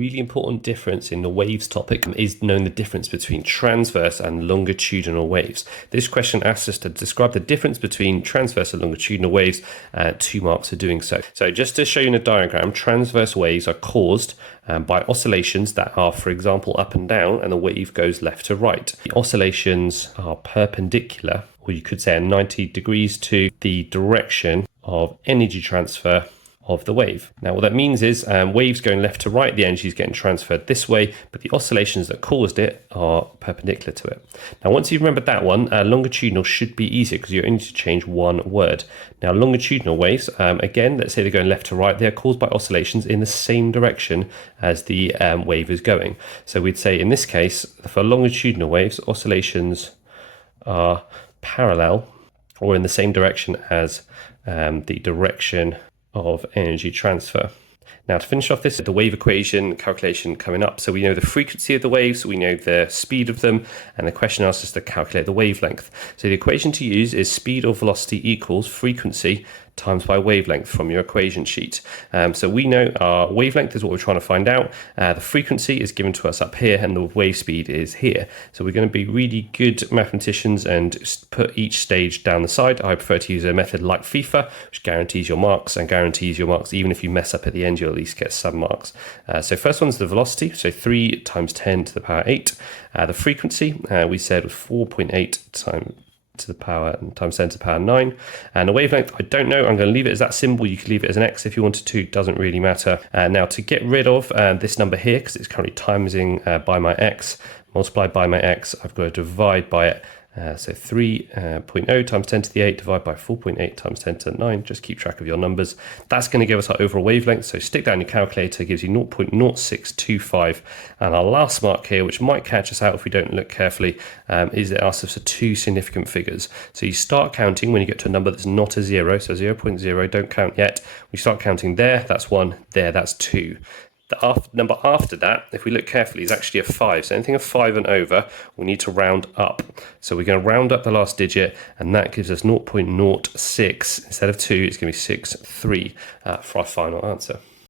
really important difference in the waves topic is knowing the difference between transverse and longitudinal waves. This question asks us to describe the difference between transverse and longitudinal waves. 2 marks for doing so. So just to show you in a diagram, transverse waves are caused by oscillations that are, for example, up and down, and the wave goes left to right. The oscillations are perpendicular, or you could say 90 degrees to the direction of energy transfer of the wave. Now what that means is waves going left to right, the energy is getting transferred this way, but the oscillations that caused it are perpendicular to it. Now once you've remembered that one, longitudinal should be easier because you only need to change one word. Now longitudinal waves, again, let's say they're going left to right, they're caused by oscillations in the same direction as the wave is going. So we'd say in this case, for longitudinal waves, oscillations are parallel or in the same direction as the direction of energy transfer. Now to finish off this, the wave equation calculation coming up. So we know the frequency of the waves, we know the speed of them, and the question asks us to calculate the wavelength. So the equation to use is speed or velocity equals frequency times by wavelength from your equation sheet. So we know our wavelength is what we're trying to find out. The frequency is given to us up here and the wave speed is here. So we're going to be really good mathematicians and put each stage down the side. I prefer to use a method like FIFA, which guarantees your marks and guarantees your marks. Even if you mess up at the end, you'll at least get some marks. So first one's the velocity. So 3 times 10 to the power 8. The frequency, we said was 4.8 times to the power times 10 to the power 9, and the wavelength I don't know. I'm going to leave it as that symbol. You could leave it as an X if you wanted to, doesn't really matter. Now to get rid of this number here, because it's currently timesing by my X, multiplied by my X, I've got to divide by it. So 3.0 times 10 to the 8 divided by 4.8 times 10 to the 9. Just keep track of your numbers. That's going to give us our overall wavelength. So stick down your calculator, gives you 0.0625. And our last mark here, which might catch us out if we don't look carefully, is it asks us for 2 significant figures. So you start counting when you get to a number that's not a 0. So 0.0, don't count yet. We start counting there, that's 1, there, that's 2. The number after that, if we look carefully, is actually a 5. So anything of 5 and over, we need to round up. So we're going to round up the last digit, and that gives us 0.06. Instead of 2, it's going to be 6.3 for our final answer.